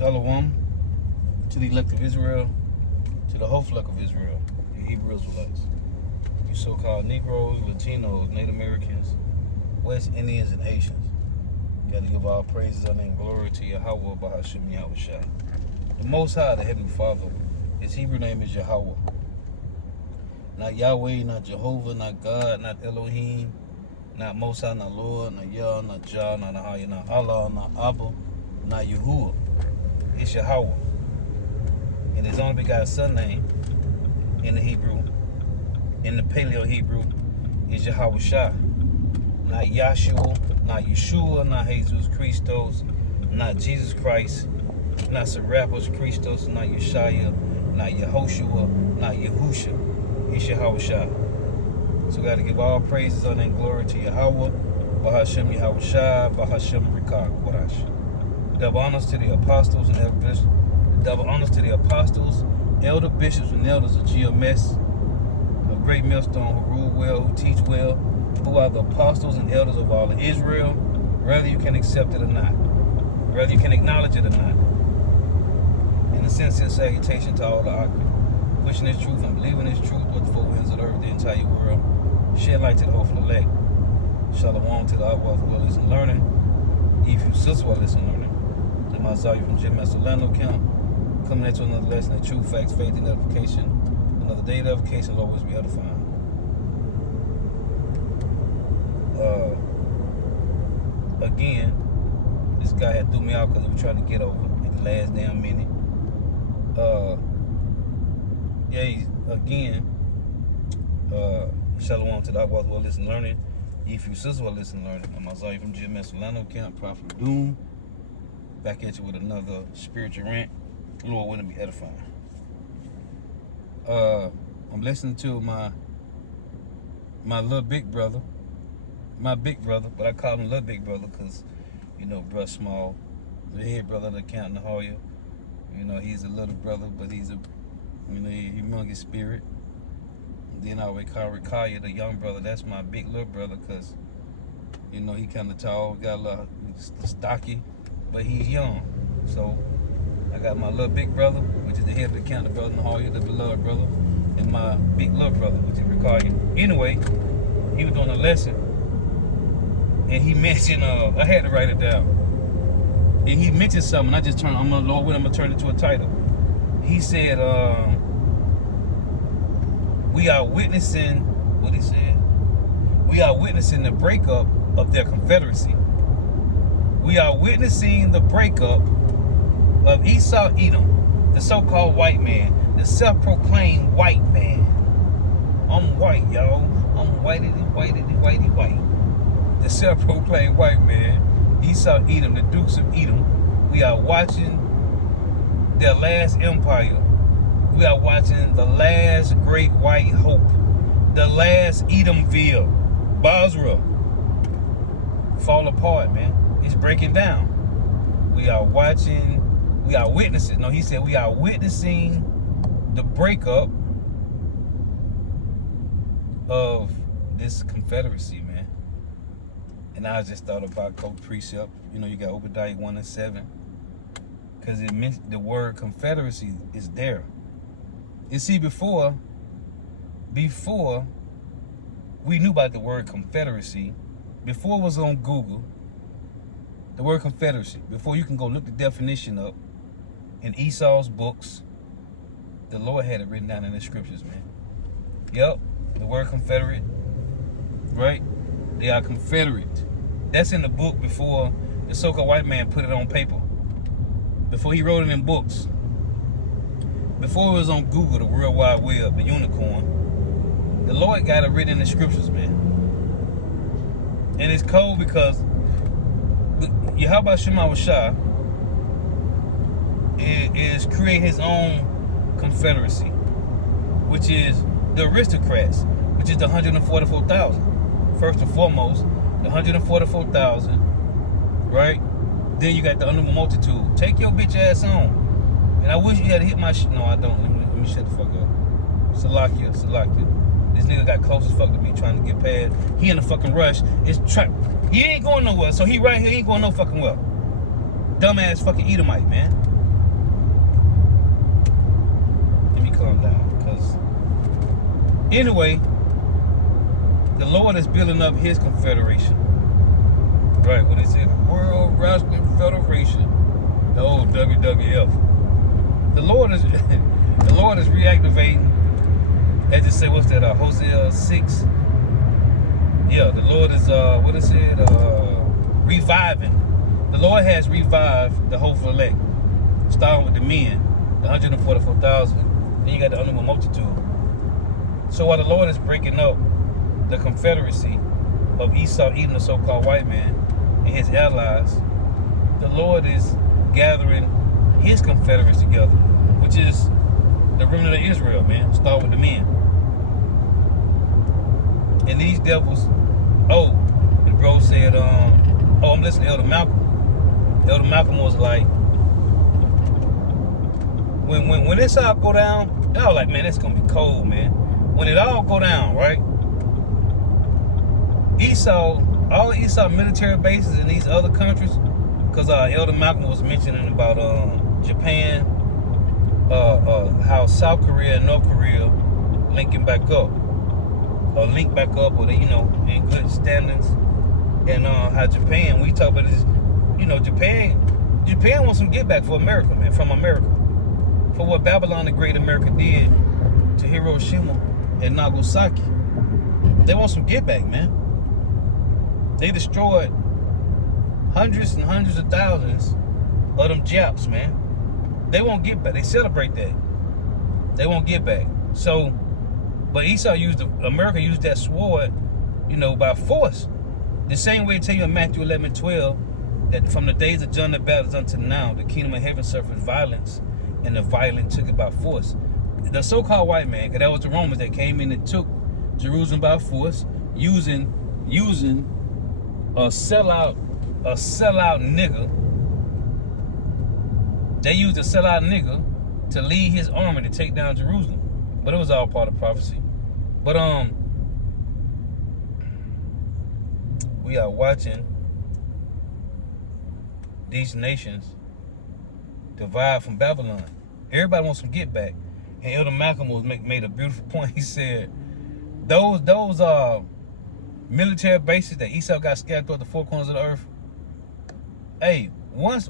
Shalom to the elect of Israel, to the whole flock of Israel, the Hebrew Israelites, you so-called Negroes, Latinos, Native Americans, West Indians, and Asians. You got to give all praises, honor, and glory to Yahweh, Bahashim Yahushai. The Most High, the Heavenly Father, his Hebrew name is Yahweh. Not Yahweh, not Jehovah, not God, not Elohim, not Most High, not Lord, not Yah, not Jah, not Ahaya, not Allah, not Abba, not Yahuwah. It's Yahweh. And his only begotten son name in the Hebrew, in the Paleo Hebrew, is Yahweh Shai. Not Yahshua, not Yeshua, not Jesus Christos, not Jesus Christ, not Serapis Christos, not Yeshaya, not Yehoshua, not Yahusha. It's Yahweh Shai. So we got to give all praises, honor, and glory to Yahweh, Bahashem Yahweh Shai, Bahashem Rikah Kodash. Double honors to the apostles and elder bishops. Double honors to the apostles, elder bishops, and elders of GMS, a great millstone who rule well, who teach well, who are the apostles and elders of all of Israel, whether you can accept it or not, whether you can acknowledge it or not. In a sincere salutation to all the Akhi, wishing this truth and believing this truth with the four winds of the earth, the entire world, shed light to the hopeful elect. Shalom to the Akhi who will listen learning, if you sister will listen learning. The Mazayu from GMS Orlando Camp, coming into another lesson of truth, facts, faith, and edification. Another day of edification will always be edifying. Again, this guy had threw me out because he was trying to get over at the last damn minute. Shalom to the Akbar who will listen learning. If you sister will listen learning. I'm Mazayu from GMS Orlando Camp, Prophet Doom. Back at you with another spiritual rant. Lord, want to be edifying. I'm listening to my little big brother. My big brother, but I call him little big brother because, you know, bruh small. The head brother of the camp in the Hoya. You know, he's a little brother, but he's a, you know, humongous spirit. And then I always call Rikaya, the young brother. That's my big little brother because, you know, he kind of tall, got a little stocky, but he's young. So I got my little big brother, which is the head of the camp, the brother in the Hoya, the beloved brother, and my big little brother, which is Rikaya. Anyway, he was doing a lesson. And he mentioned, I had to write it down. And he mentioned something. I just turned, I'm gonna turn it to a title. He said, we are witnessing, what he said? We are witnessing the breakup of their Confederacy. We are witnessing the breakup of Esau Edom, the so-called white man, the self-proclaimed white man. I'm white, y'all. I'm whitey. The self-proclaimed white man, Esau Edom, the Dukes of Edom. We are watching their last empire. We are watching the last great white hope, the last Edomville, Basra, fall apart, man. It's breaking down. We are witnessing. No, he said we are witnessing the breakup of this Confederacy, man. And I just thought about Code Precept. You know, you got Obadiah 1:7. Because it meant the word Confederacy is there. You see, before we knew about the word Confederacy, before it was on Google, the word Confederacy, before you can go look the definition up in Esau's books, the Lord had it written down in the scriptures, man. Yep, the word Confederate, right? They are Confederate. That's in the book before the so-called white man put it on paper. Before he wrote it in books. Before it was on Google, the World Wide Web, the unicorn. The Lord got it written in the scriptures, man. And it's cold because Yahweh Shema Shai is create his own Confederacy, which is the aristocrats, which is the 144,000. First and foremost, the 144,000, right? Then you got the unknown multitude. Take your bitch ass on. And I wish you had hit my shit. No, I don't. Let me shut the fuck up. Salakia. This nigga got close as fuck to me trying to get past. He in a fucking rush. He ain't going nowhere. So he right here, he ain't going no fucking well. Dumbass fucking Edomite, man. calm down. Because, anyway, the Lord is building up his confederation. Right, what they say, the World Wrestling Federation, the old WWF. The Lord is reactivating, as they say, what's that, Hosea 6? Yeah, the Lord is, what it said, reviving. The Lord has revived the hopeful elect, starting with the men, the 144,000. Then you got the unknown multitude. So while the Lord is breaking up the Confederacy of Esau, Edom, the so-called white man, and his allies, the Lord is gathering his Confederacy together, which is the remnant of Israel, man. Start with the men. And these devils, the bro said, I'm listening to Elder Malcolm. Elder Malcolm was like, when this all go down, I was like, man, it's gonna be cold, man. When it all go down, right? All Esau military bases in these other countries, because Elder Malcolm was mentioning about Japan, how South Korea and North Korea linking back up, or link back up, or they, in good standings, and how Japan, we talk about this, Japan wants some get back for America, man, from America, for what Babylon the Great America did to Hiroshima and Nagasaki. They want some get back, man. They destroyed hundreds and hundreds of thousands of them Japs, man. They won't get back. They celebrate that. They won't get back. So, but America used that sword, by force. The same way they tell you in Matthew 11:12, that from the days of John the Baptist until now, the kingdom of heaven suffered violence, and the violent took it by force. The so-called white man, because that was the Romans that came in and took Jerusalem by force, using a sellout nigga. They used a sellout nigga to lead his army to take down Jerusalem. But it was all part of prophecy. But we are watching these nations divide from Babylon. Everybody wants some get back. And Elder Malcolm made a beautiful point. He said, those military bases that Esau got scattered throughout the four corners of the earth. Hey, once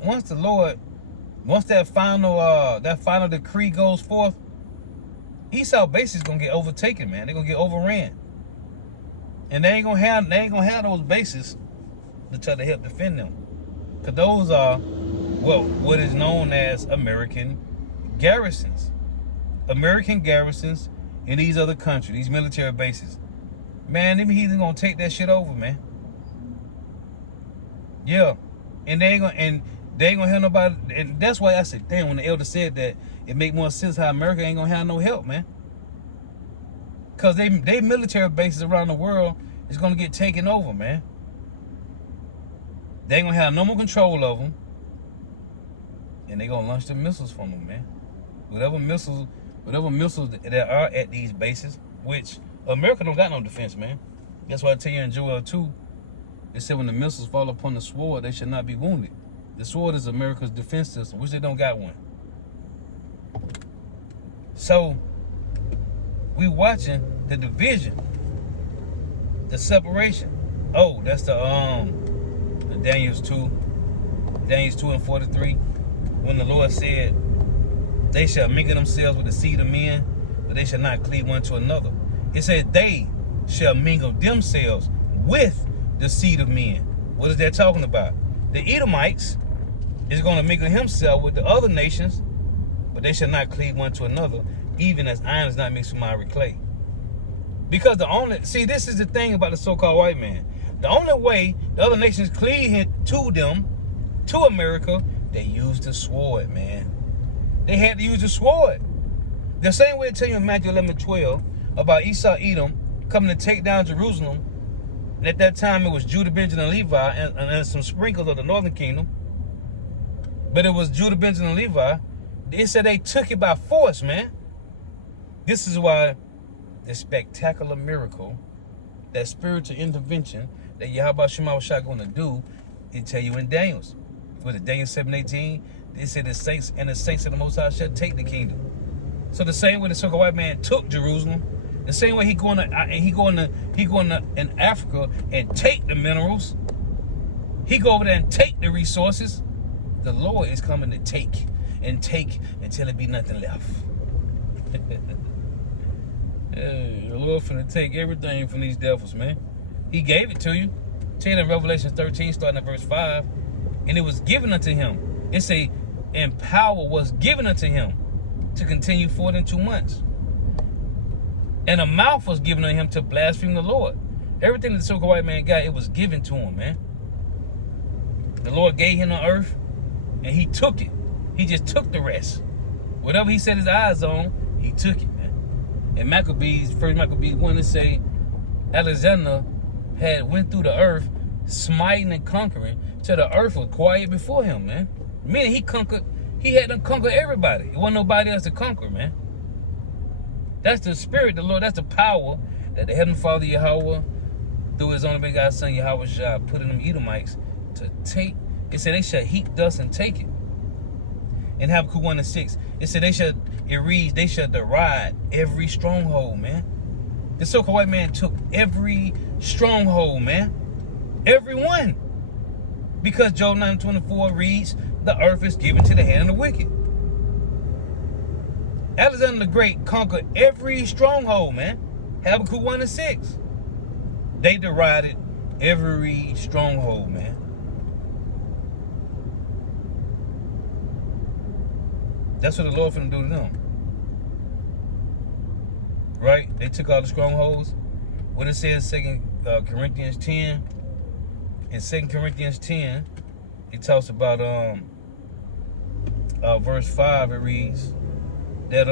that final decree goes forth, Esau base is gonna get overtaken, man. They're gonna get overran, and they ain't gonna have those bases to try to help defend them, because those are what is known as American garrisons. American garrisons in these other countries, these military bases. Man, them heathens gonna take that shit over, man. Yeah, and they ain't gonna have nobody. And that's why I said, damn, when the elder said that, it make more sense how America ain't gonna have no help, man. Cause they military bases around the world is gonna get taken over, man. They ain't gonna have no more control of them, and they gonna launch the missiles from them, man. Whatever missiles that are at these bases, which America don't got no defense, man. That's why I tell you in Joel 2, it said when the missiles fall upon the sword, they should not be wounded. The sword is America's defense system, which they don't got one. So we watching the division, the separation. Oh, that's the Daniel 2:43, when the Lord said, they shall mingle themselves with the seed of men, but they shall not cleave one to another. It said they shall mingle themselves with the seed of men. What is that talking about? The Edomites is going to mingle himself with the other nations, but they shall not cleave one to another, even as iron is not mixed with miry clay. Because this is the thing about the so-called white man. The only way the other nations cleave to them, to America, they used the sword, man. They had to use the sword. The same way they tell you in Matthew 11:12 about Esau, Edom coming to take down Jerusalem. And at that time, it was Judah, Benjamin, and Levi, and some sprinkles of the northern kingdom. But it was Judah, Benjamin, and Levi. They said they took it by force, man. This is why the spectacular miracle, that spiritual intervention that Yahweh Shema Shah going to do, it tell you in Daniel's. Was it Daniel 7:18? They said the saints of the Most High shall take the kingdom. So the same way the so-called white man took Jerusalem, the same way he going to in Africa and take the minerals. He go over there and take the resources. The Lord is coming to take and take until there be nothing left. Hey, the Lord finna take everything from these devils, man. He gave it to you. Tell you in Revelation 13, starting at verse 5, and it was given unto him. It say, and power was given unto him to continue forth in 2 months. And a mouth was given unto him to blaspheme the Lord. Everything that the so-called white man got, it was given to him, man. The Lord gave him the earth, and he took it. He just took the rest. Whatever he set his eyes on, he took it, man. And Maccabees, first Maccabees 1, to say, Alexander had went through the earth, smiting and conquering, till the earth was quiet before him, man. Meaning he had to conquer everybody. There wasn't nobody else to conquer, man. That's the spirit, the Lord, that's the power that the Heavenly Father Yahweh, through his only begotten Son Yahweh Shah, put in them Edomites to take. It said they shall heap dust and take it. In Habakkuk 1 and 6, it said it reads, they shall deride every stronghold, man. The so-called white man took every stronghold, man. Every one. Because Job 9:24 reads, the earth is given to the hand of the wicked. Alexander the Great conquered every stronghold, man. Habakkuk 1 and 6. They derided every stronghold, man. That's what the Lord finna do to them. Right? They took all the strongholds. What it says in 2 Corinthians 10. In 2 Corinthians 10, it talks about verse 5, it reads that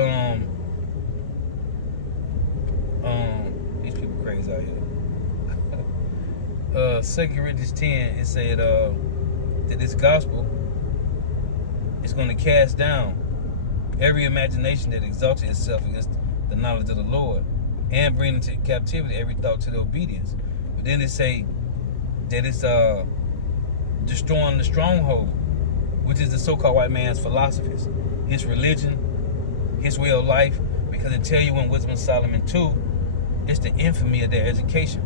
these people crazy out here. 2 Corinthians 10, it said that this gospel is going to cast down every imagination that exalted itself against the knowledge of the Lord, and bring into captivity every thought to the obedience. But then it say that it's destroying the stronghold, which is the so-called white man's philosophies, his religion, his way of life, because it tell you in Wisdom of Solomon 2, it's the infamy of their education.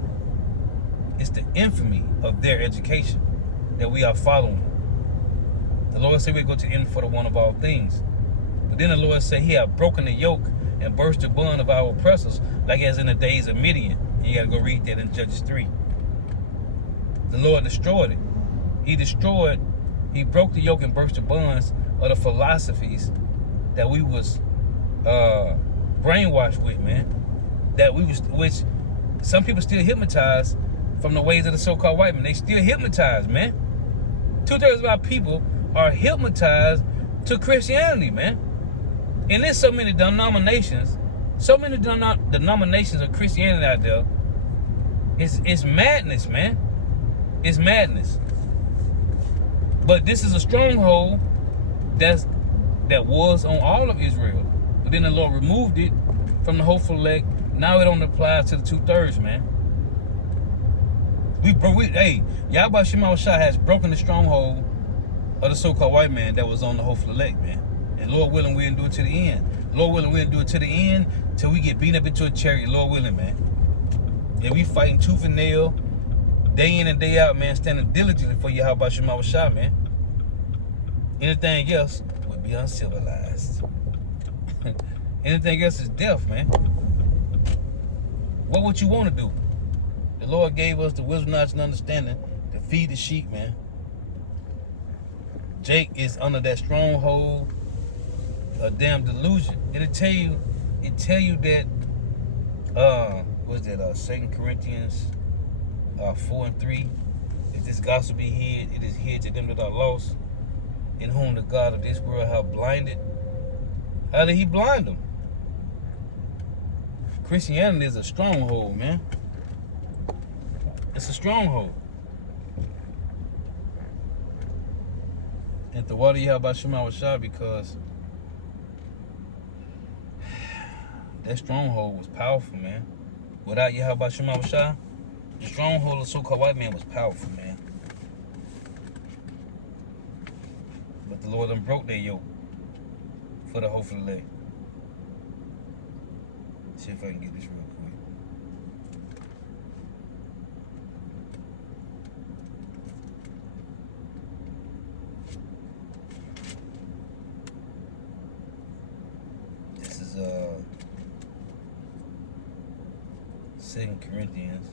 It's the infamy of their education that we are following. The Lord said we go to the end for the one of all things. But then the Lord said he had broken the yoke and burst the bond of our oppressors, like as in the days of Midian. And you got to go read that in Judges 3. The Lord destroyed it. He broke the yoke and burst the bonds of the philosophies that we was brainwashed with, man. Which some people still hypnotized from the ways of the so-called white man. They still hypnotized, man. 2/3 of our people are hypnotized to Christianity, man. And there's so many denominations of Christianity out there. It's madness, man. It's madness. But this is a stronghold that was on all of Israel. But then the Lord removed it from the hopeful elect. Now it only applies to the 2/3, man. Yahweh Shema Shah has broken the stronghold of the so-called white man that was on the hopeful elect, man. And Lord willing, we'll do it to the end. Lord willing, we'll do it to the end till we get beaten up into a chariot. Lord willing, man. And we fighting tooth and nail, day in and day out, man, standing diligently for Yahweh Shema Shah, man. Anything else would be uncivilized. Anything else is death, man. What would you want to do? The Lord gave us the wisdom, knowledge, and understanding to feed the sheep, man. Jake is under that stronghold, a damn delusion. It'll tell you that, what's that, 2 Corinthians 4 and 3. If this gospel be hid, it is hid to them that are lost, in whom the God of this world have blinded. How did he blind them? Christianity is a stronghold, man. It's a stronghold. And the water Yahweh Shema Shah, because that stronghold was powerful, man. Without Yahweh Shema Shah, the stronghold of the so-called white man was powerful, man. But the Lord done broke their yoke for the hopeful elect. See if I can get this real quick. This is 2 Corinthians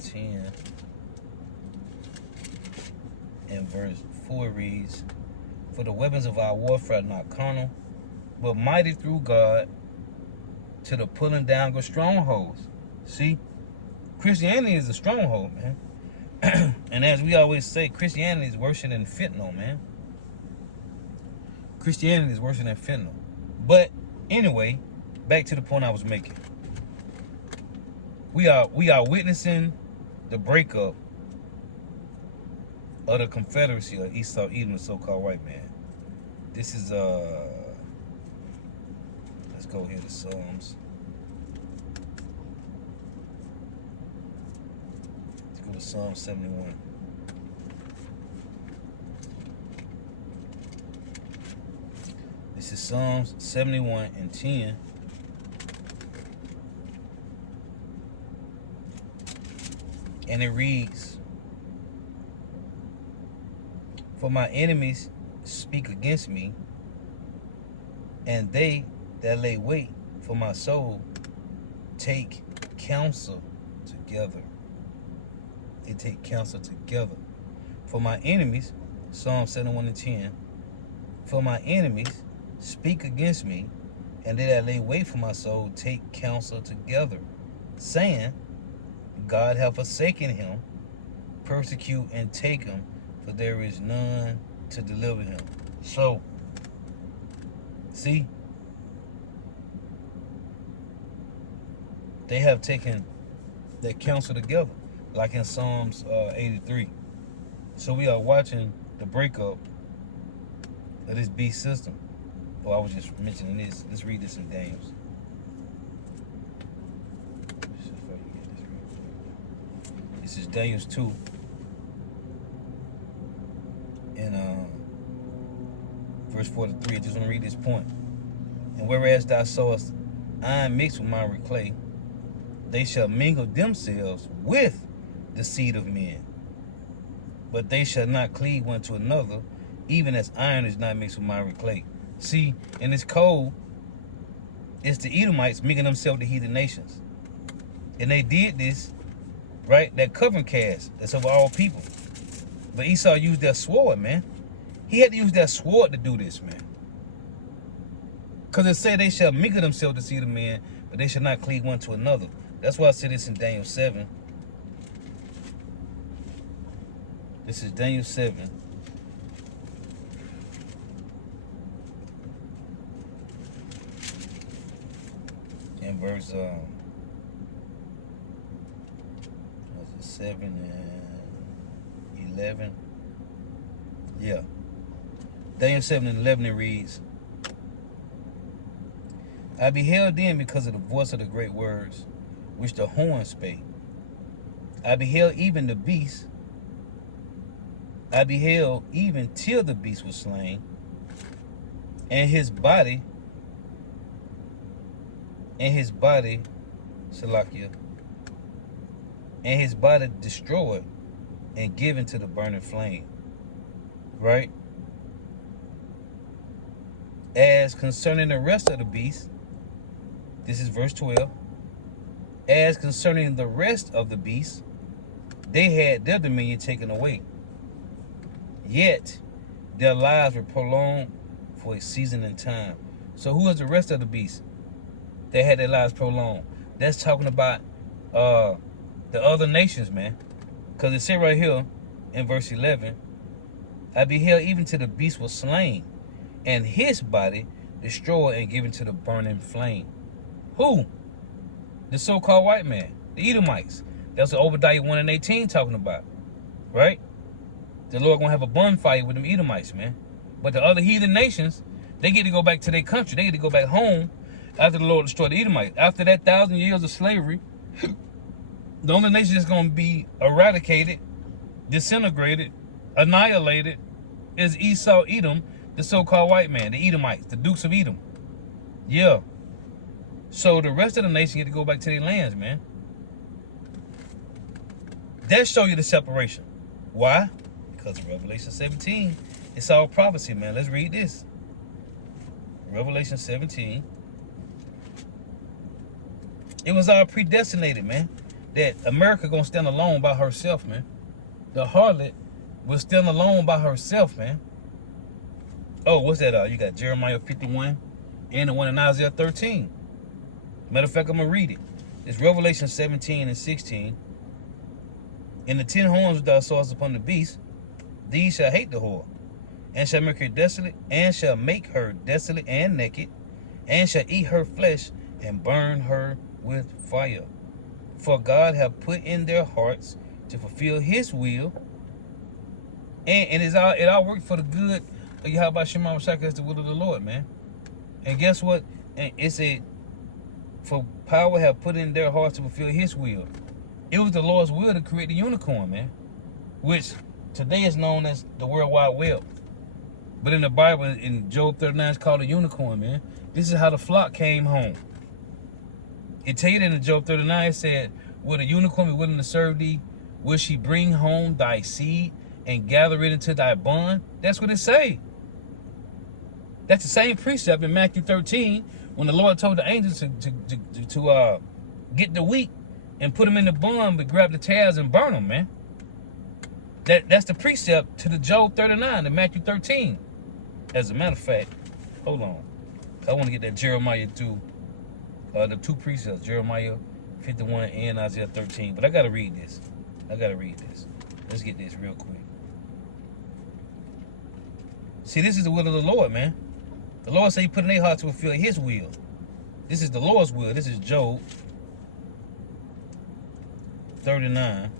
10 and verse 4 reads, "For the weapons of our warfare are not carnal, but mighty through God to the pulling down of strongholds." See, Christianity is a stronghold, man. And as we always say, Christianity is worse than fentanyl, man. Christianity is worse than fentanyl. But anyway, back to the point I was making. We are witnessing the breakup of the Confederacy of Esau, Edom, the so-called white man. This is let's go here to Psalms. Let's go to Psalm 71. This is Psalms 71 and 10. And it reads, "For my enemies speak against me, and they that lay wait for my soul take counsel together." They take counsel together. For my enemies, Psalm 71 and 10, "For my enemies speak against me, and they that lay wait for my soul take counsel together, saying, God hath forsaken him, persecute and take him, for there is none to deliver him." So, see, they have taken their counsel together, like in Psalms 83. So we are watching the breakup of this beast system. Oh, I was just mentioning this. Let's read this in Daniels. This is Daniels 2. And verse 43. I just want to read this point. "And whereas thou sawest iron mixed with miry clay, they shall mingle themselves with the seed of men, but they shall not cleave one to another, even as iron is not mixed with miry clay." See, in this code, it's the Edomites mingling themselves with the heathen nations. And they did this, right? That covering cast that's over all people. But Esau used that sword, man. He had to use that sword to do this, man. Because it said they shall mingle themselves with the seed of men, but they shall not cleave one to another. That's why I said this in Daniel 7. This is Daniel 7. And verse 7 and 11. Yeah. Daniel 7 and 11, it reads, "I beheld then because of the voice of the great words which the horn spake. I beheld even the beast. I beheld even till the beast was slain, and his body, Salakia, and his body destroyed and given to the burning flame." Right? "As concerning the rest of the beasts," this is verse 12, "as concerning the rest of the beasts, they had their dominion taken away. Yet their lives were prolonged for a season and time." So who is the rest of the beasts that had their lives prolonged? That's talking about the other nations, man. Because it said right here in verse 11, "I beheld even till the beast was slain, and his body destroyed and given to the burning flame." Who? The so-called white man, the Edomites. That's what Obadiah 1 and 18 talking about, right? The Lord gonna have a bonfire with them Edomites, man. But the other heathen nations, they get to go back to their country. They get to go back home after the Lord destroyed the Edomites. After that 1,000 years of slavery, the only nation that's gonna be eradicated, disintegrated, annihilated is Esau, Edom, the so-called white man, the Edomites, the Dukes of Edom. Yeah. So the rest of the nation get to go back to their lands, man. That show you the separation. Why? Because of Revelation 17. It's all prophecy, man. Let's read this. Revelation 17. It was all predestinated, man. That America gonna stand alone by herself, man. The harlot will stand alone by herself, man. Oh, what's that? You got Jeremiah 51 and the one in Isaiah 13. Matter of fact, I'm gonna read it. It's Revelation 17 and 16. And the 10 horns which thou sawest upon the beast, these shall hate the whore, and shall make her desolate, and shall make her desolate and naked, and shall eat her flesh, and burn her with fire. For God hath put in their hearts to fulfill his will, and it all worked for the good of Yahweh Shema Shaka, as the will of the Lord, man. And guess what? And it said, for power have put in their hearts to fulfill his will. It was the Lord's will to create the unicorn, man, which today is known as the World Wide Web. But in the Bible, in Job 39, it's called a unicorn, man. This is how the flock came home. It tell you that in Job 39, it said, will a unicorn be willing to serve thee? Will she bring home thy seed and gather it into thy barn? That's what it say. That's the same precept in Matthew 13 when the Lord told the angels to get the wheat and put them in the barn, but grab the tares and burn them, man. That's the precept to the Job 39 and Matthew 13. As a matter of fact, hold on. I want to get that Jeremiah 2, the two precepts, Jeremiah 51 and Isaiah 13. But I got to read this. Let's get this real quick. See, this is the will of the Lord, man. The Lord said he put in their heart to fulfill his will. This is the Lord's will. This is Job 39.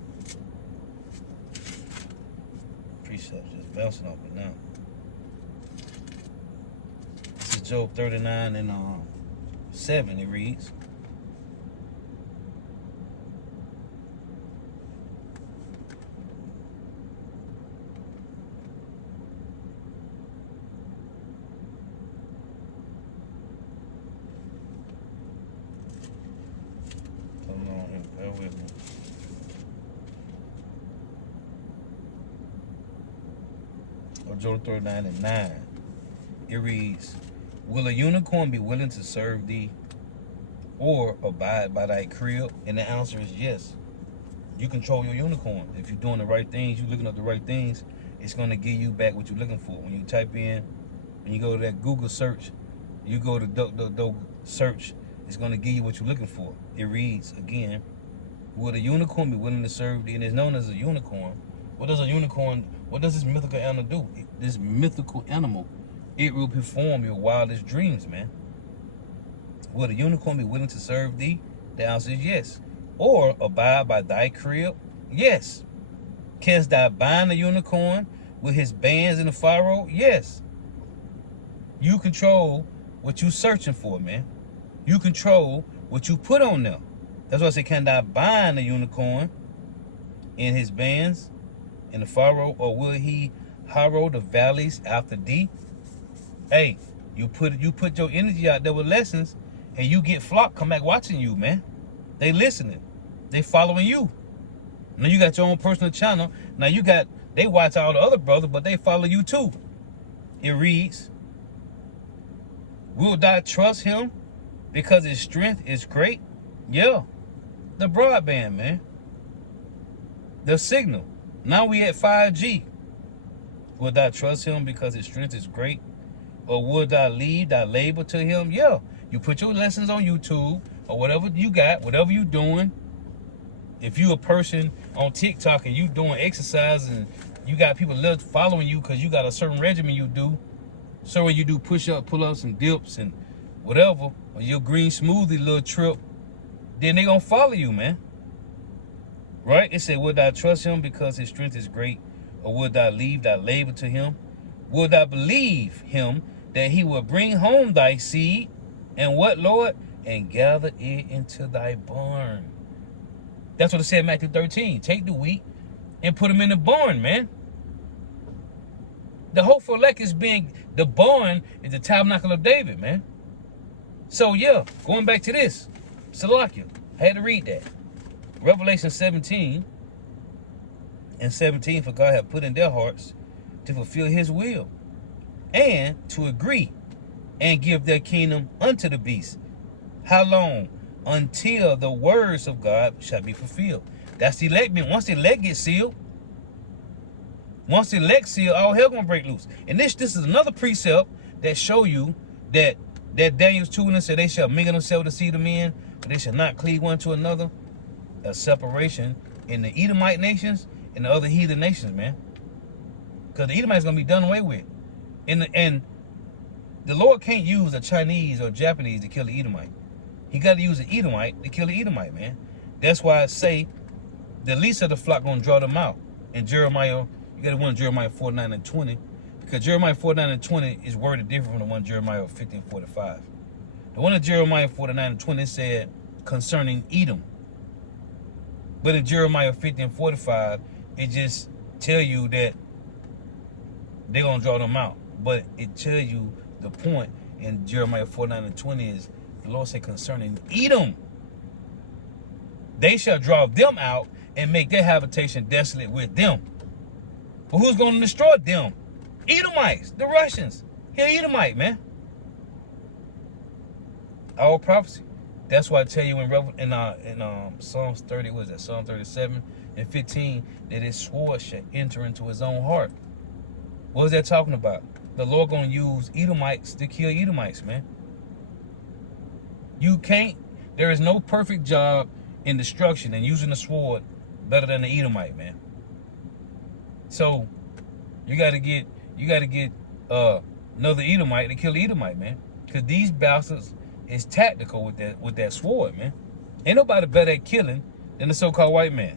Precepts just bouncing off it now. This is Job 39 and 7, it reads. Job 39 and 9. It reads, will a unicorn be willing to serve thee or abide by thy crib? And the answer is yes. You control your unicorn. If you're doing the right things, you're looking up the right things, it's going to give you back what you're looking for. When you type in, when you go to that Google search, you go to DuckDuckGo search, it's going to give you what you're looking for. It reads again, will the unicorn be willing to serve thee? And it's known as a unicorn. What does this mythical animal do? This mythical animal, it will perform your wildest dreams, man. Will the unicorn be willing to serve thee? The answer is yes. Or abide by thy crib? Yes. Canst thou bind the unicorn with his bands in the furrow? Yes. You control what you searching for, man. You control what you put on them. That's why I say, can thou bind the unicorn in his bands in the furrow, or will he harrow the valleys after thee? Hey, you put your energy out there with lessons, and you get flock come back watching you, man. They listening, they following you. Now you got your own personal channel. Now they watch all the other brothers, but they follow you too. It reads, will thou trust him because his strength is great? Yeah, the broadband, man. The signal. Now we at 5G. Would thou trust him because his strength is great? Or would thou leave thy labor to him? Yeah. You put your lessons on YouTube or whatever you got, whatever you doing. If you a person on TikTok and you doing exercise and you got people following you because you got a certain regimen you do. So when you do push-up, pull-ups, and dips and whatever, or your green smoothie little trip, then they gonna follow you, man. Right? It said, would thou trust him because his strength is great? Or would thou leave thy labor to him? Would thou believe him that he will bring home thy seed? And what, Lord? And gather it into thy barn. That's what it said in Matthew 13. Take the wheat and put them in the barn, man. The hope for elect is the barn is the tabernacle of David, man. So yeah, going back to this, Salakia, I had to read that. Revelation 17 and 17, for God hath put in their hearts to fulfill his will, and to agree, and give their kingdom unto the beast. How long? Until the words of God shall be fulfilled. That's the elect. Once the elect gets sealed, once the elect sealed, all hell gonna break loose. And this is another precept that show you that Daniel's 2 and said they shall mingle themselves with the seed of men, but they shall not cleave one to another. A separation in the Edomite nations and the other heathen nations, man. Because the Edomites gonna be done away with. And the Lord can't use a Chinese or Japanese to kill the Edomite. He got to use an Edomite to kill the Edomite, man. That's why I say the least of the flock gonna draw them out. And Jeremiah, you got to one Jeremiah 49 and 20, because Jeremiah 49 and 20 is worded different from the one Jeremiah 50 and 45. The one of Jeremiah 49 and 20 said concerning Edom. But in Jeremiah 50 and 45, it just tell you that they're going to draw them out. But it tell you the point in Jeremiah 49 and 20 is the Lord said concerning Edom, they shall draw them out and make their habitation desolate with them. But who's going to destroy them? Edomites, the Russians. He'll Edomite, man. All prophecy. That's why I tell you in Psalms 30, what is that? Psalm 37 and 15, that his sword shall enter into his own heart. What is that talking about? The Lord gonna use Edomites to kill Edomites, man. You can't. There is no perfect job in destruction and using the sword better than the Edomite, man. So you gotta get another Edomite to kill the Edomite, man. Cause these bastards is tactical with that sword, man. Ain't nobody better at killing than the so-called white man.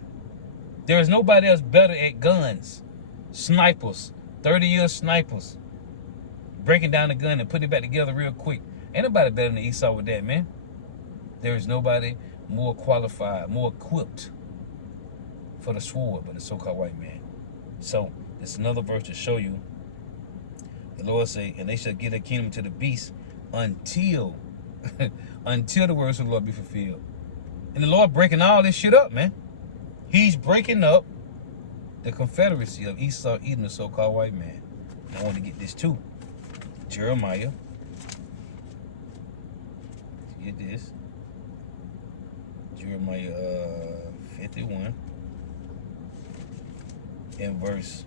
There is nobody else better at guns, snipers, 30-year snipers, breaking down the gun and putting it back together real quick. Ain't nobody better than Esau with that, man. There is nobody more qualified, more equipped for the sword but the so-called white man. So it's another verse to show you. The Lord say, and they shall give their kingdom to the beast until the words of the Lord be fulfilled. And the Lord breaking all this shit up, man. He's breaking up the Confederacy of Esau, Edom, the so-called white man. And I want to get this too. Jeremiah. Get this. Jeremiah 51 and verse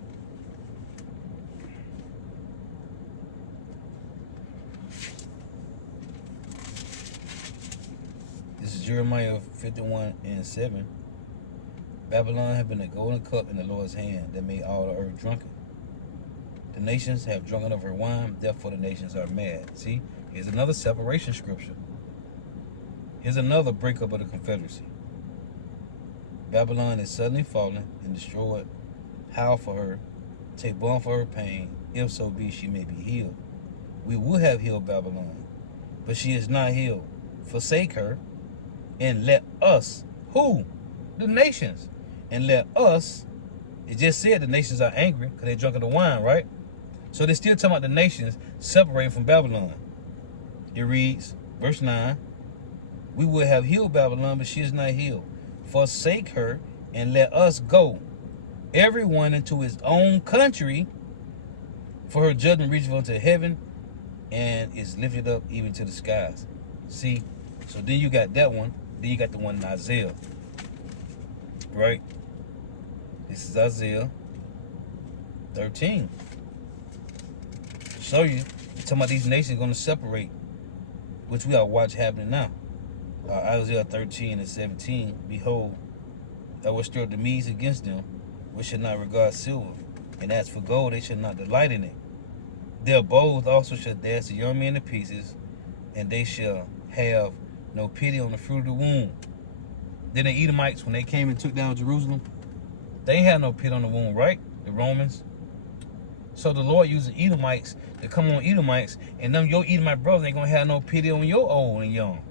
51:7. Babylon have been a golden cup in the Lord's hand that made all the earth drunken. The nations have drunken of her wine, therefore the nations are mad. See, here's another separation scripture. Here's another breakup of the Confederacy. Babylon is suddenly fallen and destroyed. Howl for her, take balm for her pain, if so be she may be healed. We would have healed Babylon, but she is not healed. Forsake her, and let us, who? The nations. And let us, it just said the nations are angry because they're drunk of the wine, right? So they're still talking about the nations separating from Babylon. It reads, verse 9, we would have healed Babylon, but she is not healed. Forsake her, and let us go, everyone into his own country, for her judgment reacheth unto heaven, and is lifted up even to the skies. See, so then you got that one. Then you got the one in Isaiah, right? This is Isaiah 13. Show you, talking about these nations going to separate, which we all watch happening now. Isaiah 13 and 17. Behold, I will stir up the Medes against them, which shall not regard silver, and as for gold, they shall not delight in it. Their bows also shall dash the young men to pieces, and they shall have no pity on the fruit of the womb. Then the Edomites, when they came and took down Jerusalem, they had no pity on the womb, right? The Romans. So the Lord using Edomites to come on Edomites, and them your Edomite brothers ain't gonna have no pity on your old and young.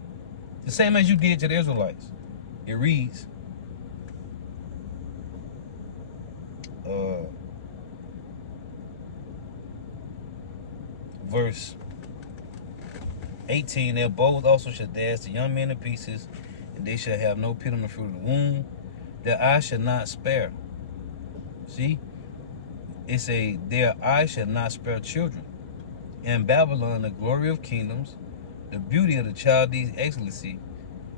The same as you did to the Israelites. It reads, verse 18, their bows also shall dash the young men in pieces, and they shall have no pity on the fruit of the womb. Their eyes shall not spare. See? It's their eyes shall not spare children. In Babylon, the glory of kingdoms, the beauty of the Chaldees' excellency,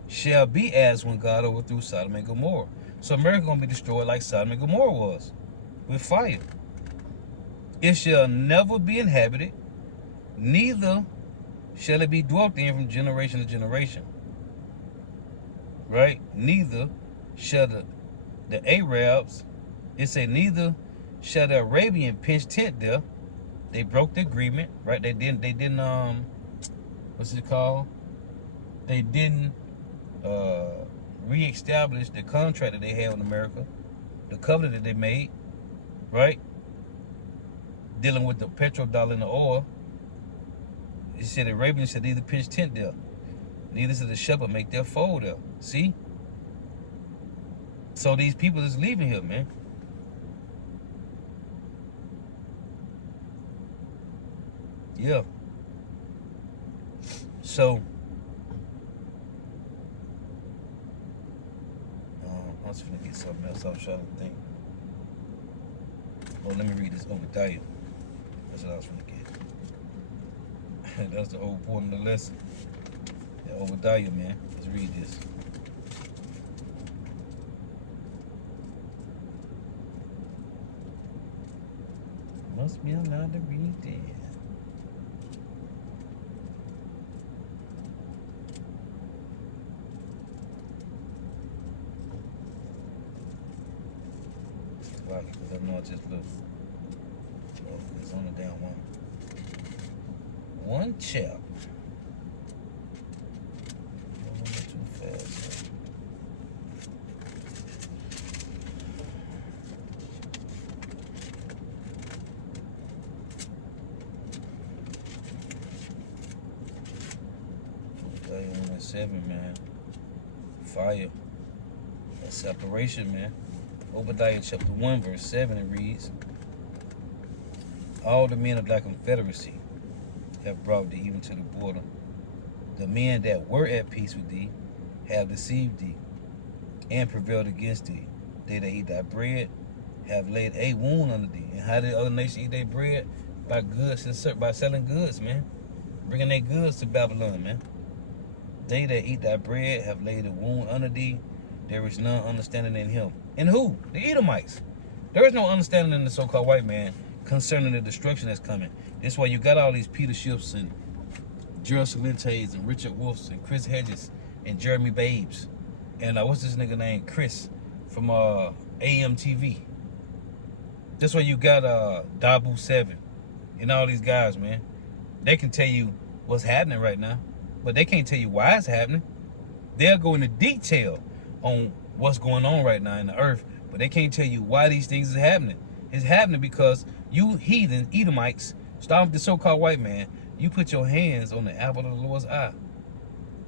shall be as when God overthrew Sodom and Gomorrah. So America gonna be destroyed like Sodom and Gomorrah was, with fire. It shall never be inhabited, neither shall it be dwelt in from generation to generation. Right? Neither shall the Arabs, it say neither shall the Arabian pitch tent there. They broke the agreement, right? They didn't what's it called? They didn't reestablish the contract that they had with America, the covenant that they made, right? Dealing with the petrodollar and the oil. He said the Arabians said neither pitch tent there, neither shall the shepherd make their fold there. See? So these people is leaving here, man. Yeah. So I was finna get something else. I was trying to think. Oh, let me read this Obadiah. That's what I was finna get. That's the whole point of the lesson. Yeah, Obadiah, man. Let's read this. Must be allowed to read this. Because I know I just looked. Oh, it's on the damn one. One chap. I'm too fast. Obadiah 7, man. Fire. That's separation, man. Obadiah chapter 1, verse 7, it reads, all the men of thy confederacy have brought thee even to the border. The men that were at peace with thee have deceived thee and prevailed against thee. They that eat thy bread have laid a wound under thee. And how did other nations eat their bread? By goods and by selling goods, man. Bringing their goods to Babylon, man. They that eat thy bread have laid a wound under thee. There is none understanding in him. And who? The Edomites. There is no understanding in the so-called white man concerning the destruction that's coming. That's why you got all these Peter Schiffs and Gerald Celentes and Richard Wolfs and Chris Hedges and Jeremy Babes. And what's this nigga name? Chris from AMTV. That's why you got Dabu 7 and all these guys, man. They can tell you what's happening right now, but they can't tell you why it's happening. They'll go into detail on what's going on right now in the earth, but they can't tell you why these things are happening. It's happening because you heathen Edomites, starting with the so-called white man, you put your hands on the apple of the Lord's eye.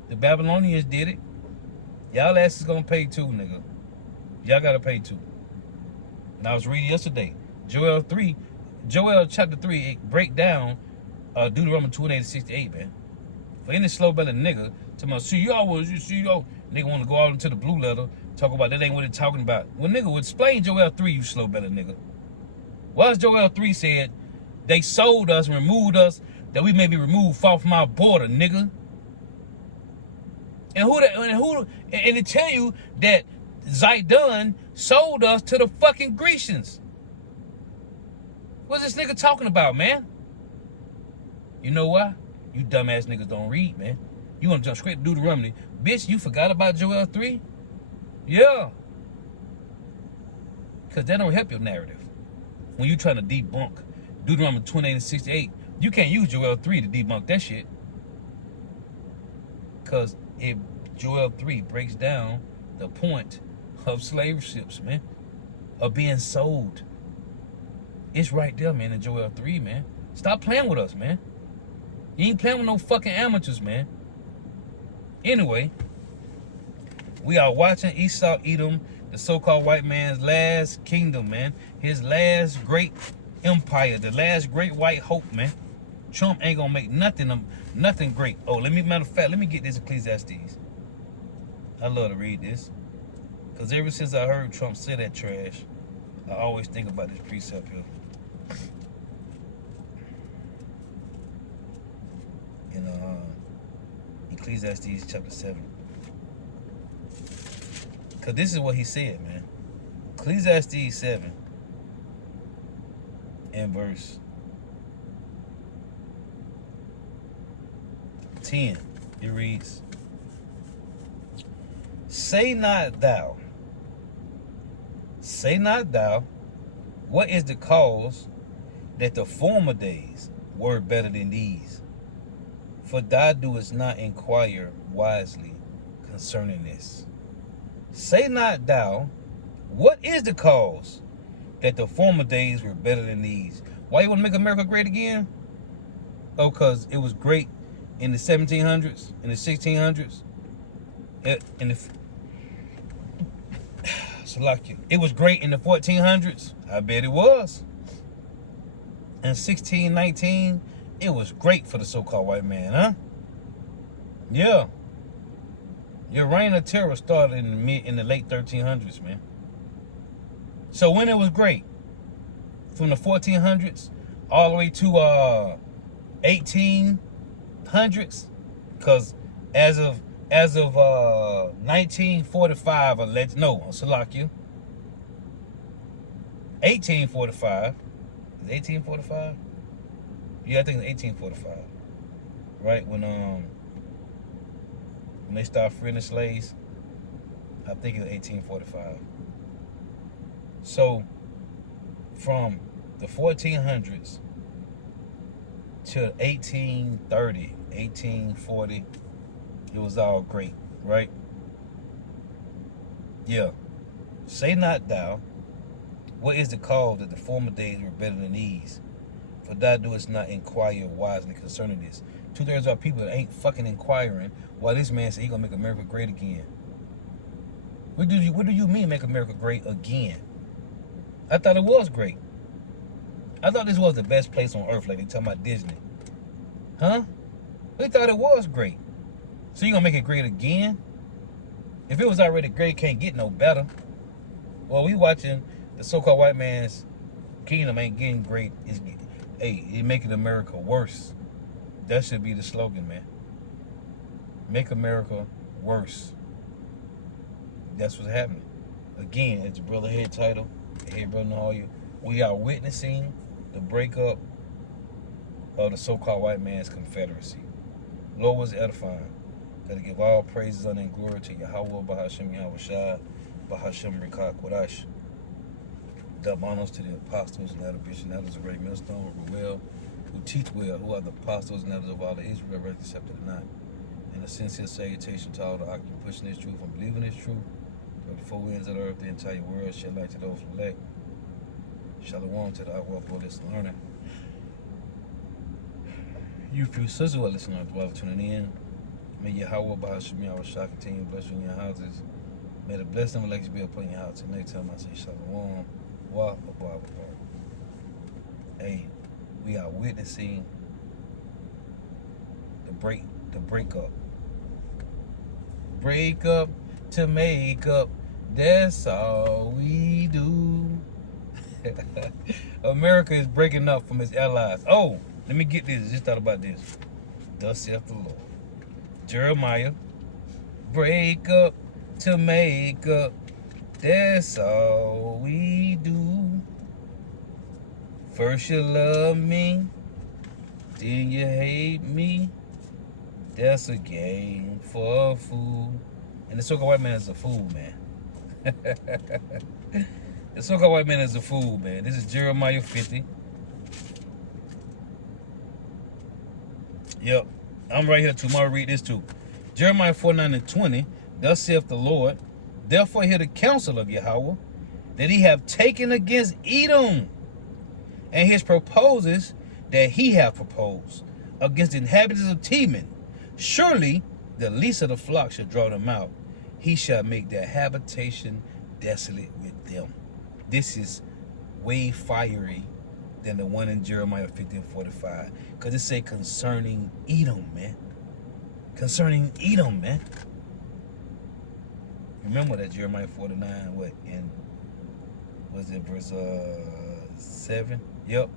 The Babylonians did it. Y'all asses gonna pay too, nigga. Y'all gotta pay too. And I was reading yesterday, Joel chapter 3, it break down Deuteronomy 28-68, man. For any slow-bellied nigga, nigga want to go out into the blue letter, talk about that ain't what it's talking about. Well, nigga, explain Joel 3, you slow-bellied nigga. Why Joel 3 said, they sold us and removed us, that we may be removed far from our border, nigga. And it tell you that Zidon sold us to the fucking Grecians. What's this nigga talking about, man? You know why? You dumbass niggas don't read, man. You want to jump straight to Deuteronomy. Bitch, you forgot about Joel 3? Yeah. Because that don't help your narrative. When you trying to debunk Deuteronomy 28-68, you can't use Joel 3 to debunk that shit. Because if Joel 3 breaks down the point of slave ships, man, of being sold. It's right there, man, in Joel 3, man. Stop playing with us, man. You ain't playing with no fucking amateurs, man. Anyway, we are watching Esau Edom, the so-called white man's last kingdom, man. His last great empire, the last great white hope, man. Trump ain't gonna make nothing great. Oh, matter of fact, let me get this Ecclesiastes. I love to read this. Because ever since I heard Trump say that trash, I always think about this precept here. In Ecclesiastes chapter 7. Because this is what he said, man. Ecclesiastes 7 and verse 10. It reads, say not thou, what is the cause that the former days were better than these? For thou doest not inquire wisely concerning this. Say not thou, what is the cause that the former days were better than these? Why you want to make America great again? Oh, because it was great in the 1700s, in the 1600s, it was great in the 1400s. I bet it was. In 1619, it was great for the so-called white man, huh? Yeah. Your reign of terror started in the late 1300s, man. So when it was great, from the 1400s all the way to 1800s, because as of 1945, 1845. Is it 1845? Yeah, I think it's 1845. Right when they started freeing the slaves, I think it's 1845. So from the 1400s to 1830, 1840, it was all great, right? Yeah. Say not thou, what is the cause that the former days were better than these? For thou doest not inquire wisely concerning this. 2/3 of our people ain't fucking inquiring why this man said he gonna make America great again. What do you mean make America great again? I thought it was great. I thought this was the best place on earth, like they talking about Disney. Huh? We thought it was great. So you gonna make it great again? If it was already great, it can't get no better. Well, we watching the so-called white man's kingdom ain't getting great. It's making America worse. That should be the slogan, man. Make America worse. That's what's happening. Again, it's the Brotherhead title. Hey, brother, all you. We are witnessing the breakup of the so-called white man's Confederacy. Lord was edifying. Gotta give all praises, honor, and glory to Yahweh, Bahashem, Yahweh Shai, Bahashem, Rikah, Kodash. Dub honors to the apostles and elder bishops and elders of Great Millstone, who well, who teach well, who are the apostles and elders of all of Israel, right accepted or not. And a sincere salutation to all the occupants pushing this truth and believing this truth. Of the four winds of the earth, the entire world, shed light to those who elect. Shalom to the outward for listening learning. You few sisters who are listening while tuning in. May Yahweh Bahashem Yahweh Shah continue to bless you in your houses. May the blessing of Alexis be upon your house. And next time I say Shalom. Wa Abba. Hey, we are witnessing the breakup. Break up to make up. That's all we do. America is breaking up from its allies. Oh, let me get this. Just thought about this. Thus saith the Lord. Jeremiah. Break up to make up. That's all we do. First you love me, then you hate me. That's a game for a fool. And the so-called white man is a fool, man. The so-called white man is a fool, man. This is Jeremiah 50. Yep. I'm right here tomorrow. Read this too. Jeremiah 49:20. Thus saith the Lord, therefore hear the counsel of Yahweh, that he have taken against Edom, and his proposes that he have proposed against the inhabitants of Teman. Surely the least of the flock shall draw them out. He shall make their habitation desolate with them. This is way fiery than the one in Jeremiah 50 and 45. Because it say concerning Edom, man. Concerning Edom, man. Remember that Jeremiah 49, what, in, was it verse 7? Yep.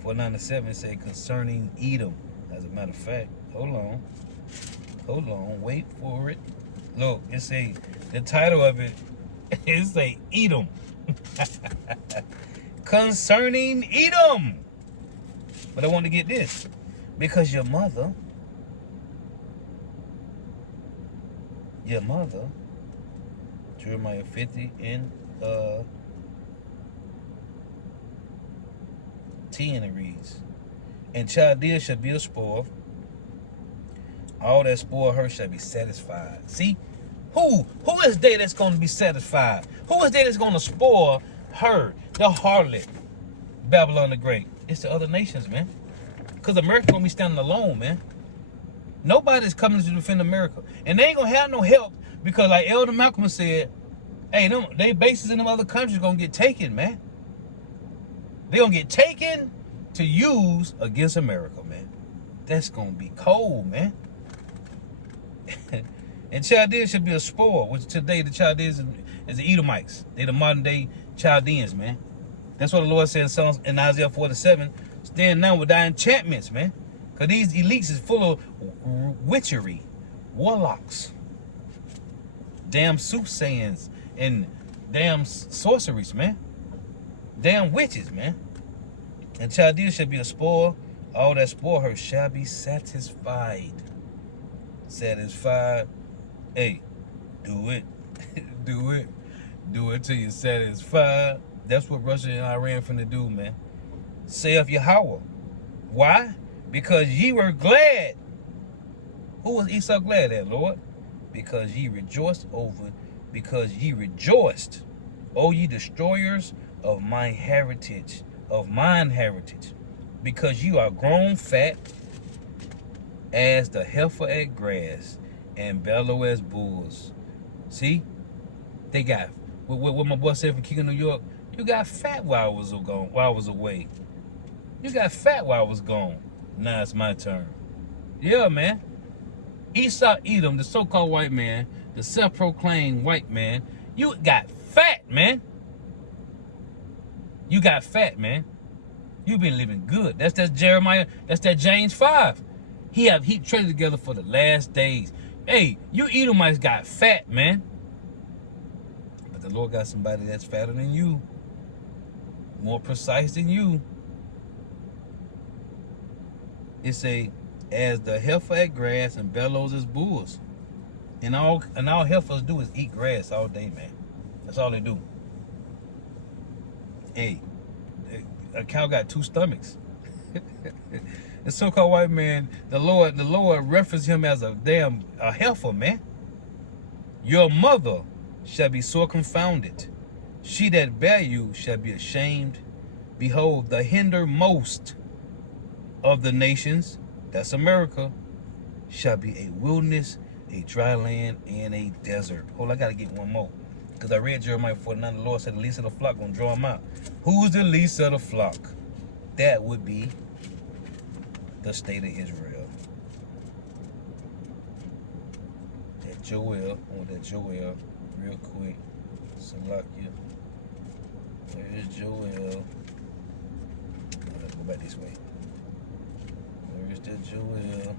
49 to 7 say concerning Edom. As a matter of fact, hold on, wait for it. Look, it say, the title of it, it say Edom. Concerning Edom. But I want to get this, because your mother, Jeremiah 50 and 10, it reads, and Chaldea shall be a spoil. All that spoil her shall be satisfied. See, who is they that's going to be satisfied? Who is they that's going to spoil her, the harlot, Babylon the Great? It's the other nations, man. Because America going to be standing alone, man. Nobody's coming to defend America. And they ain't going to have no help because, like Elder Malcolm said, hey, they bases in them other countries going to get taken, man. They're going to get taken to use against America, man. That's going to be cold, man. And Chaldea should be a spoil, which today the Chaldeans is the Edomites. They're the modern day Chaldeans, man. That's what the Lord said in Isaiah 47. Stand now with thy enchantments, man. Because these elites is full of witchery, warlocks, damn soothsayers, and damn sorceries, man. Damn witches, man. And Chaldea shall be a spoil. All that spoil her shall be satisfied. Satisfied. Hey, do it. Do it. Do it till you're satisfied. That's what Russia and Iran finna do, man. Saith Yahweh. Why? Because ye were glad. Who was Esau glad at, Lord? Because ye rejoiced, O ye destroyers of my heritage, because you are grown fat as the heifer at grass and bellow as bulls. See? They got, what my boy said from King of New York, you got fat while I was away. You got fat while I was gone. Now it's my turn. Yeah, man. Esau Edom, the so-called white man, the self-proclaimed white man, you got fat, man. You got fat, man. You been living good. That's Jeremiah. That's that James 5. He traded together for the last days. Hey, you Edomites got fat, man. But the Lord got somebody that's fatter than you, more precise than you. It say, as the heifer at grass and bellows as bulls. And all heifers do is eat grass all day, man. That's all they do. Hey, a cow got 2 stomachs. The so-called white man, the Lord referenced him as a heifer, man. Your mother shall be sore confounded. She that bare you shall be ashamed. Behold, the hindermost of the nations, that's America, shall be a wilderness, a dry land, and a desert. Hold on, I gotta get one more. Because I read Jeremiah 49, the Lord said the least of the flock gonna draw them out. Who's the least of the flock? That would be the state of Israel. That Joel, I want that Joel real quick. Salakia. Where's Joel? Let's go back this way. Where's that Joel?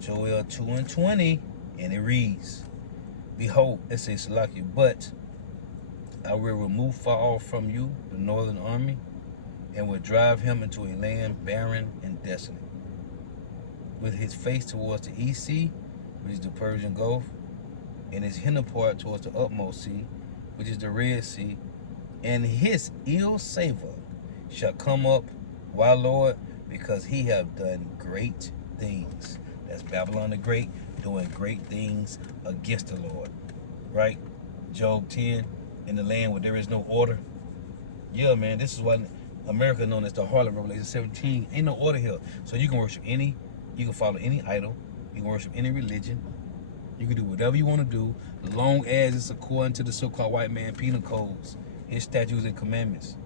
Joel 2 and 20, and it reads, behold, it says Salakia, but I will remove far off from you the northern army, and will drive him into a land barren and desolate, with his face towards the east sea, which is the Persian Gulf, and his hinder part towards the utmost sea, which is the Red Sea, and his ill savor shall come up, why, Lord? Because he have done great things. That's Babylon the Great doing great things against the Lord, right? Job 10, in the land where there is no order. Yeah, man, this is why America known as the harlot, Revelation 17. Ain't no order here. So you can worship you can follow any idol, you can worship any religion, you can do whatever you want to do, as long as it's according to the so-called white man penal codes, his statutes and commandments,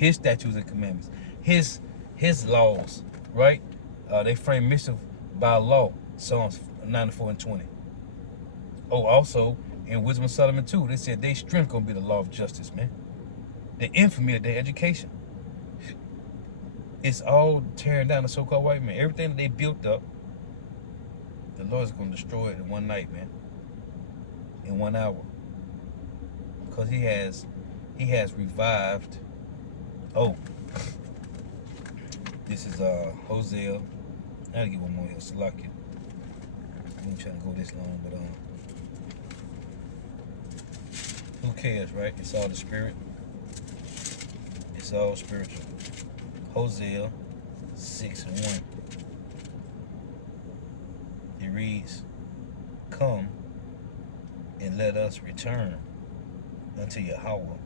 His statutes and commandments. His laws, right? They frame mischief by law. Psalms 94 and 20. Oh, also, in Wisdom of Solomon 2, they said their strength gonna be the law of justice, man. The infamy of their education. It's all tearing down the so-called white man. Everything that they built up, the Lord's gonna destroy it in one night, man. In 1 hour. Because he has revived. Oh, this is Hosea. I gotta get one more here, Salakia. I ain't trying to go this long, but who cares, right? It's all the spirit. It's all spiritual. Hosea 6 and 1. It reads, "Come and let us return unto Yahweh,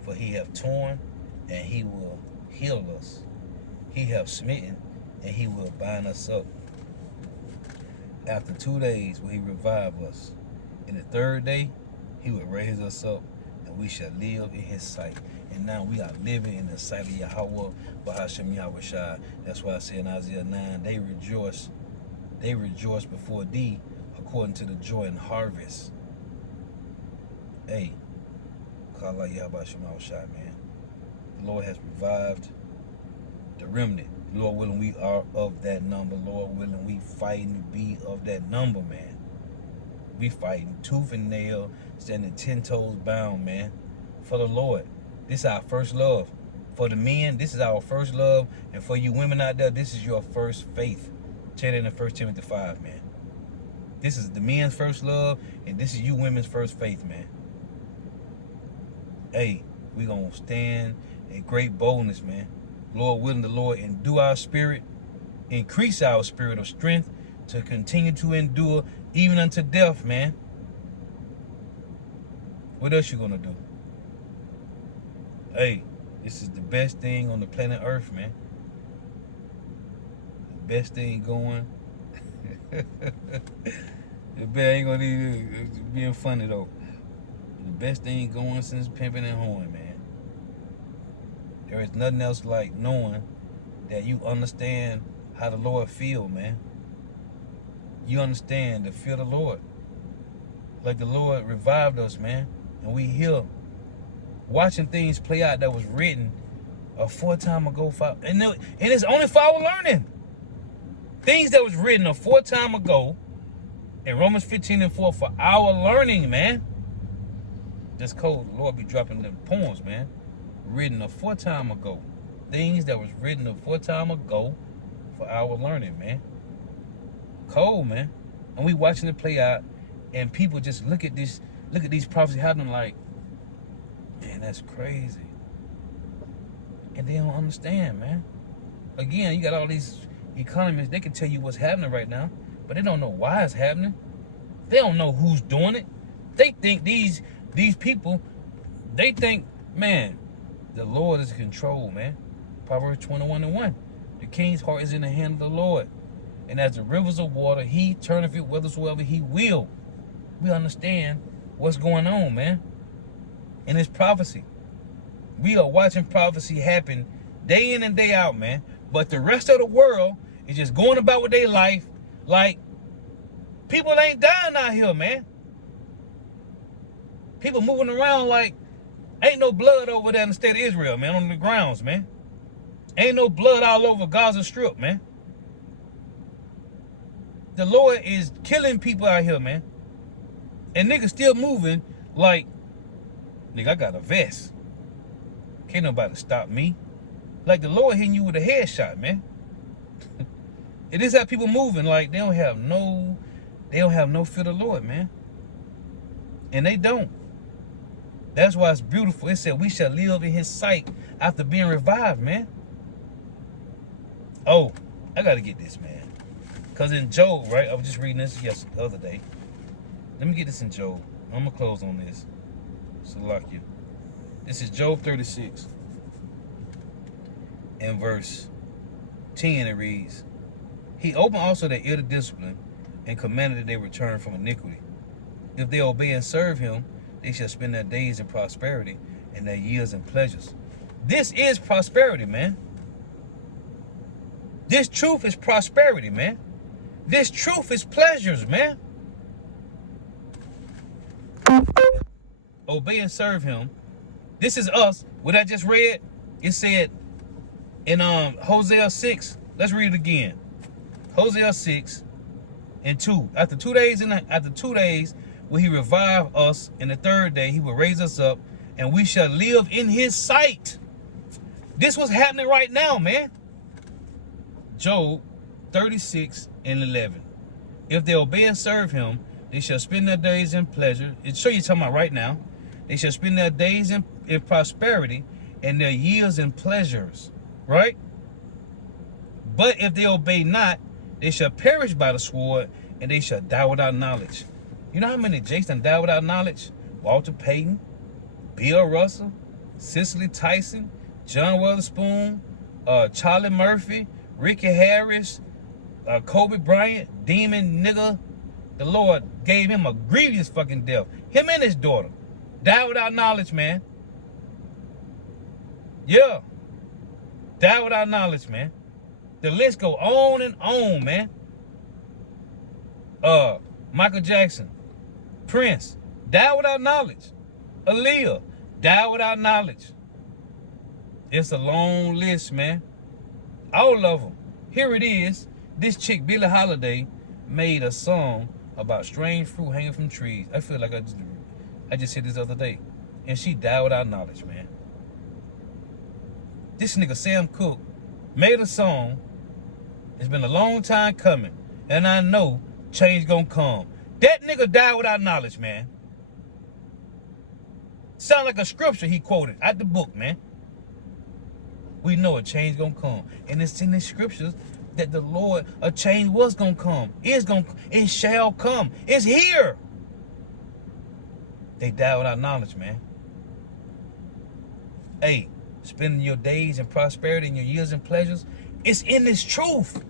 for he hath torn and he will heal us. He hath smitten and he will bind us up. After 2 days will he revive us. In the third day he will raise us up, and we shall live in his sight." And now we are living in the sight of Yahweh, Bahashem Yahweh Shai. That's why I say in Isaiah 9, they rejoice before thee according to the joy and harvest. Hey, Kala Yahweh Shai, man. The Lord has revived the remnant. Lord willing, we are of that number. Lord willing, we fighting to be of that number, man. We fighting tooth and nail, standing 10 toes bound, man, for the Lord. This is our first love. For the men, this is our first love. And for you women out there, this is your first faith. Check it in 1 Timothy 5, man. This is the men's first love, and this is you women's first faith, man. Hey, we going to stand in great boldness, man. Lord willing, the Lord endure our spirit, increase our spirit of strength to continue to endure even unto death, man. What else you going to do? Hey, this is the best thing on the planet Earth, man. The best thing going. The best ain't gonna need being funny though. The best thing going since pimping and hoeing, man. There is nothing else like knowing that you understand how the Lord feel, man. You understand the fear of the Lord. Like the Lord revived us, man, and we here watching things play out that was written a 4 time ago, and it's only for our learning. Things that was written a 4 time ago in Romans 15 and 4 for our learning, man. That's cold. The Lord be dropping them poems, man. Written a 4 time ago. Things that was written a 4 time ago for our learning, man. Cold, man. And we watching it play out, and people just look at these prophecies happening like, man, that's crazy. And they don't understand, man. Again, you got all these economists, they can tell you what's happening right now, but they don't know why it's happening. They don't know who's doing it. They think these people, they think, man, the Lord is in control, man. Proverbs 21 and 1. The king's heart is in the hand of the Lord. And as the rivers of water, he turneth it whithersoever he will. We understand what's going on, man. And it's prophecy. We are watching prophecy happen day in and day out, man. But the rest of the world is just going about with their life like people ain't dying out here, man. People moving around like ain't no blood over there in the state of Israel, man, on the grounds, man. Ain't no blood all over Gaza Strip, man. The Lord is killing people out here, man. And niggas still moving like, nigga, I got a vest. Can't nobody stop me. Like the Lord hitting you with a headshot, man. It is how people moving like they don't have no fear of the Lord, man. And they don't. That's why it's beautiful. It said we shall live in his sight after being revived, man. Oh, I gotta get this, man. Because in Job, right? I was just reading this the other day. Let me get this in Job. I'm going to close on this. Salakia. This is Job 36. In verse 10 it reads, he opened also their ear to discipline and commanded that they return from iniquity. If they obey and serve him, they shall spend their days in prosperity and their years in pleasures. This is prosperity, man. This truth is prosperity, man. This truth is pleasures, man. Obey and serve him. This is us. What I just read, it said in Hosea 6. Let's read it again. Hosea 6 and 2. After 2 days, will he revive us, and the third day he will raise us up, and we shall live in his sight. This was happening right now, man. Job 36 and 11. If they obey and serve him, they shall spend their days in pleasure. It's sure you're talking about right now. They shall spend their days in prosperity and their years in pleasures. Right? But if they obey not, they shall perish by the sword, and they shall die without knowledge. You know how many Jakes done died without knowledge? Walter Payton, Bill Russell, Cicely Tyson, John Witherspoon, Charlie Murphy, Ricky Harris, Kobe Bryant, demon nigga. The Lord gave him a grievous fucking death. Him and his daughter died without knowledge, man. Yeah. Died without knowledge, man. The list go on and on, man. Michael Jackson, Prince, died without knowledge. Aaliyah, died without knowledge. It's a long list, man. All of them. Here it is. This chick, Billie Holiday, made a song about strange fruit hanging from trees. I feel like I just said this the other day. And she died without knowledge, man. This nigga Sam Cooke made a song. It's been a long time coming, and I know change gonna come. That nigga died without knowledge, man. Sound like a scripture he quoted out the book, man. We know a change gonna come, and it's in the scriptures that the Lord, a change was gonna come. It shall come. It's here. They died without knowledge, man. Hey, spending your days in prosperity and your years in pleasures, it's in this truth.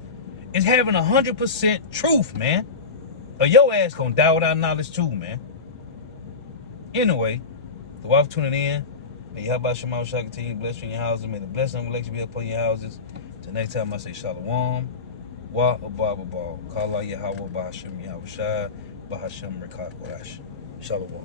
It's having 100% truth, man. Or your ass gonna die without knowledge too, man. Anyway, the wife tuning in. May Yahweh Shema Shah continue to bless you in your houses. May the blessing and election be upon your houses. Till next time I say Shalom. Wa Abba Ba. Kala Yahweh Bahashem Yahweh Shah. Bahashem Rekah Korash. Shalom.